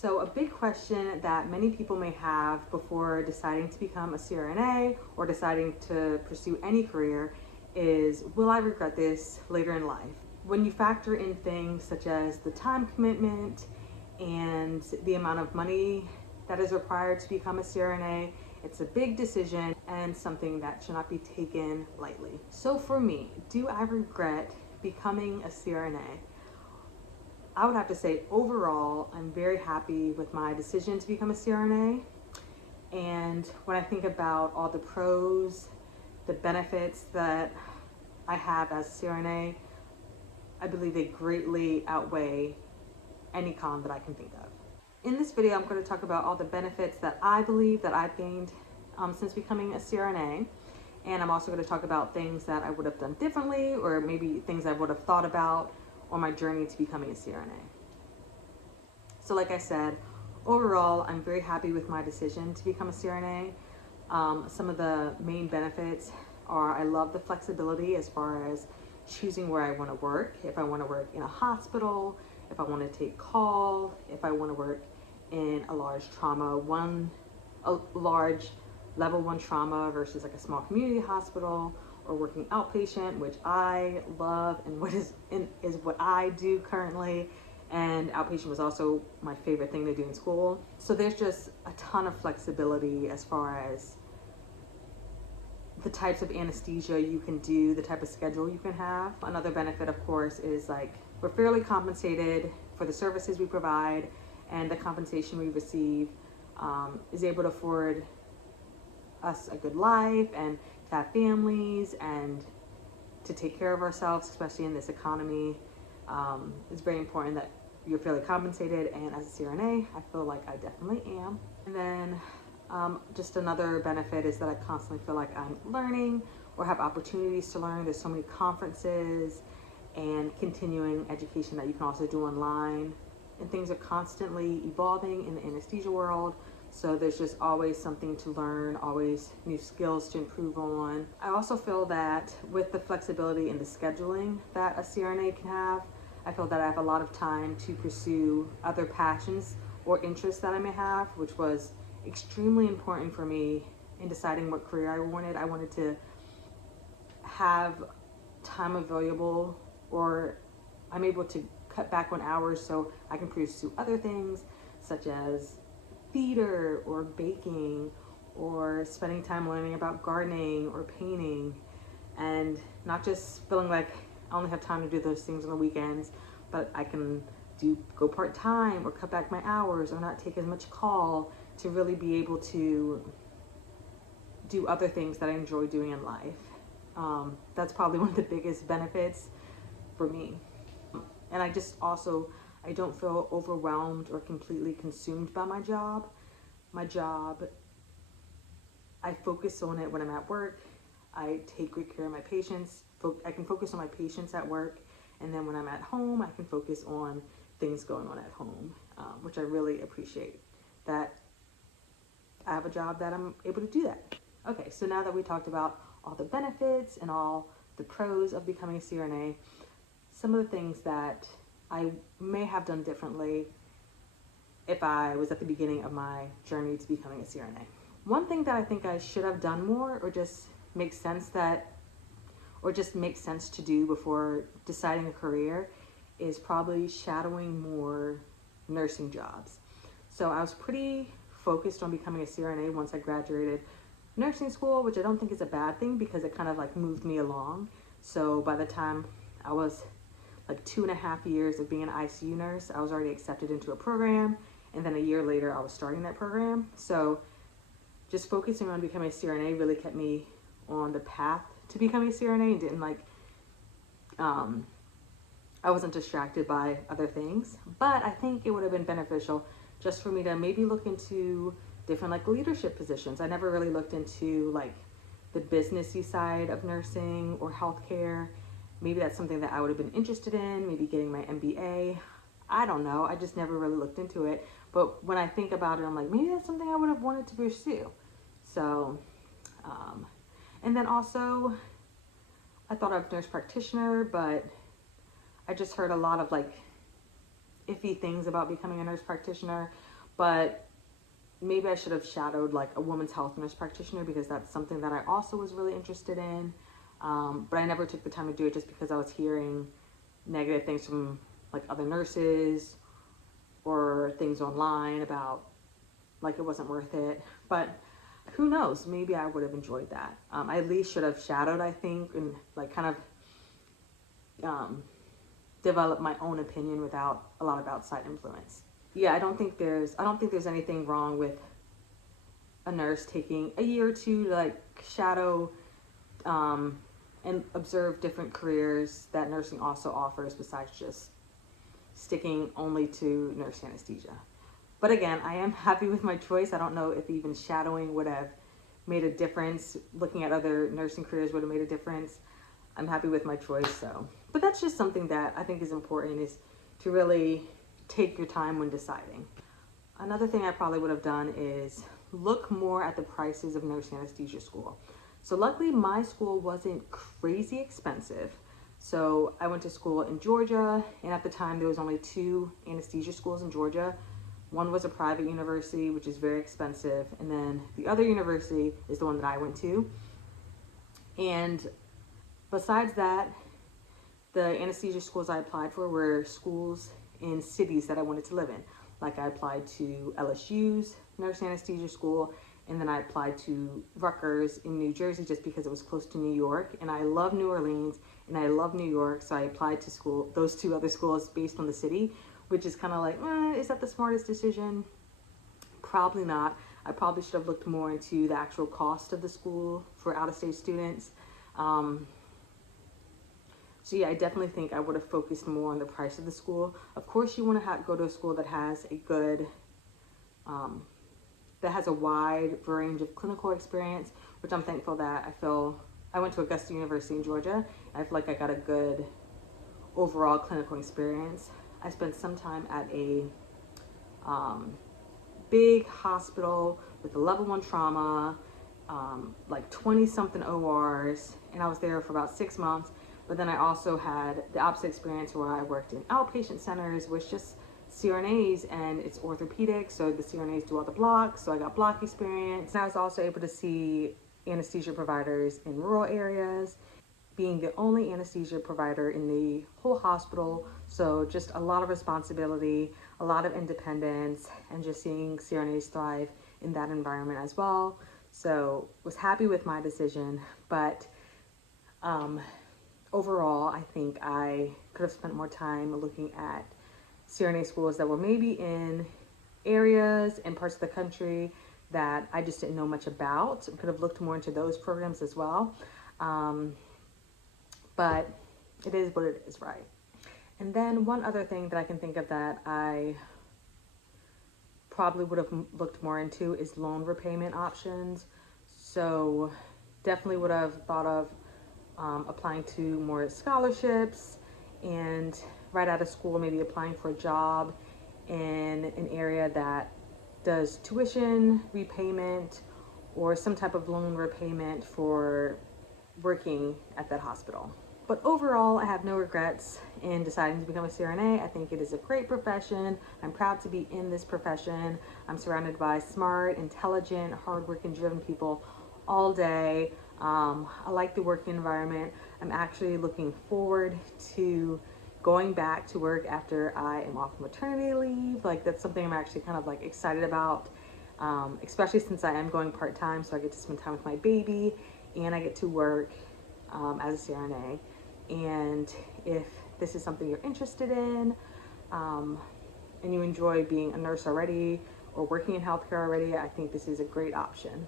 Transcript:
So a big question that many people may have before deciding to become a CRNA or deciding to pursue any career is, will I regret this later in life? When you factor in things such as the time commitment and the amount of money that is required to become a CRNA, it's a big decision and something that should not be taken lightly. So for me, do I regret becoming a CRNA? I would have to say overall, I'm very happy with my decision to become a CRNA. And when I think about all the pros, the benefits that I have as a CRNA, I believe they greatly outweigh any con that I can think of. In this video, I'm going to talk about all the benefits that I believe that I've gained since becoming a CRNA. And I'm also going to talk about things that I would have done differently, or maybe things I would have thought about on my journey to becoming a CRNA. So like I said, overall, I'm very happy with my decision to become a CRNA. Some of the main benefits are, I love the flexibility as far as choosing where I want to work. If I want to work in a hospital, if I want to take call, if I want to work in a large large level 1 trauma versus like a small community hospital, or working outpatient, which I love and is what I do currently. And outpatient was also my favorite thing to do in school. So there's just a ton of flexibility as far as the types of anesthesia you can do, the type of schedule you can have. Another benefit, of course, is like we're fairly compensated for the services we provide, and the compensation we receive is able to afford us a good life and to have families and to take care of ourselves, especially in this economy. It's very important that you're fairly compensated, and as a CRNA, I feel like I definitely am. And then just another benefit is that I constantly feel like I'm learning or have opportunities to learn. There's so many conferences and continuing education that you can also do online, and things are constantly evolving in the anesthesia world. So there's just always something to learn, always new skills to improve on. I also feel that with the flexibility in the scheduling that a CRNA can have, I feel that I have a lot of time to pursue other passions or interests that I may have, which was extremely important for me in deciding what career I wanted. I wanted to have time available, or I'm able to cut back on hours so I can pursue other things such as theater or baking, or spending time learning about gardening or painting, and not just feeling like I only have time to do those things on the weekends, but I can go part-time or cut back my hours or not take as much call to really be able to do other things that I enjoy doing in life. That's probably one of the biggest benefits for me. And I don't feel overwhelmed or completely consumed by my job. My job, I focus on it when I'm at work. I take good care of my patients. I can focus on my patients at work. And then when I'm at home, I can focus on things going on at home, which I really appreciate, that I have a job that I'm able to do that. Okay, so now that we talked about all the benefits and all the pros of becoming a CRNA, some of the things that I may have done differently if I was at the beginning of my journey to becoming a CRNA. One thing that I think I should have done more, or just makes sense to do before deciding a career, is probably shadowing more nursing jobs. So I was pretty focused on becoming a CRNA once I graduated nursing school, which I don't think is a bad thing because it kind of like moved me along. So by the time I was like 2.5 years of being an ICU nurse, I was already accepted into a program, and then a year later I was starting that program. So just focusing on becoming a CRNA really kept me on the path to becoming a CRNA, and didn't I wasn't distracted by other things. But I think it would have been beneficial just for me to maybe look into different like leadership positions. I never really looked into like the businessy side of nursing or healthcare. Maybe that's something that I would have been interested in, maybe getting my MBA. I don't know, I just never really looked into it. But when I think about it, I'm like, maybe that's something I would have wanted to pursue. So, and then also, I thought of nurse practitioner, but I just heard a lot of like iffy things about becoming a nurse practitioner, but maybe I should have shadowed like a women's health nurse practitioner, because that's something that I also was really interested in. But I never took the time to do it just because I was hearing negative things from like other nurses or things online about like it wasn't worth it. But who knows, maybe I would have enjoyed that. I at least should have shadowed, I think, and like kind of develop my own opinion without a lot of outside influence. Yeah, I don't think there's anything wrong with a nurse taking a year or two to like shadow and observe different careers that nursing also offers, besides just sticking only to nurse anesthesia. But again, I am happy with my choice. I don't know if even shadowing would have made a difference. Looking at other nursing careers would have made a difference. I'm happy with my choice. So, but that's just something that I think is important, is to really take your time when deciding. Another thing I probably would have done is look more at the prices of nurse anesthesia school. So luckily my school wasn't crazy expensive. So I went to school in Georgia, and at the time there was only 2 anesthesia schools in Georgia. One was a private university, which is very expensive, and then the other university is the one that I went to. And besides that, the anesthesia schools I applied for were schools in cities that I wanted to live in. Like I applied to LSU's nurse anesthesia school, and then I applied to Rutgers in New Jersey just because it was close to New York. And I love New Orleans and I love New York, so I applied to those 2 other schools based on the city, which is kind of like, is that the smartest decision? Probably not. I probably should have looked more into the actual cost of the school for out-of-state students. So yeah, I definitely think I would have focused more on the price of the school. Of course, you want to go to a school that has a good, that has a wide range of clinical experience, which I'm thankful that I went to Augusta University in Georgia. I feel like I got a good overall clinical experience. I spent some time at a big hospital with a level 1 trauma, like 20 something ORs, and I was there for about 6 months. But then I also had the opposite experience where I worked in outpatient centers, which just CRNAs, and it's orthopedic, so the CRNAs do all the blocks, so I got block experience. And I was also able to see anesthesia providers in rural areas, being the only anesthesia provider in the whole hospital, so just a lot of responsibility, a lot of independence, and just seeing CRNAs thrive in that environment as well. So was happy with my decision, but overall, I think I could have spent more time looking at CRNA schools that were maybe in areas and parts of the country that I just didn't know much about. Could have looked more into those programs as well. But it is what it is, right? And then one other thing that I can think of that I probably would have looked more into is loan repayment options. So definitely would have thought of applying to more scholarships, and right out of school maybe applying for a job in an area that does tuition repayment or some type of loan repayment for working at that hospital. But overall, I have no regrets in deciding to become a CRNA. I think it is a great profession. I'm proud to be in this profession. I'm surrounded by smart, intelligent, hardworking, driven people all day. I like the working environment. I'm actually looking forward to going back to work after I am off maternity leave. Like, that's something I'm actually kind of like excited about, especially since I am going part-time, so I get to spend time with my baby and I get to work as a CRNA. And if this is something you're interested in, and you enjoy being a nurse already or working in healthcare already, I think this is a great option.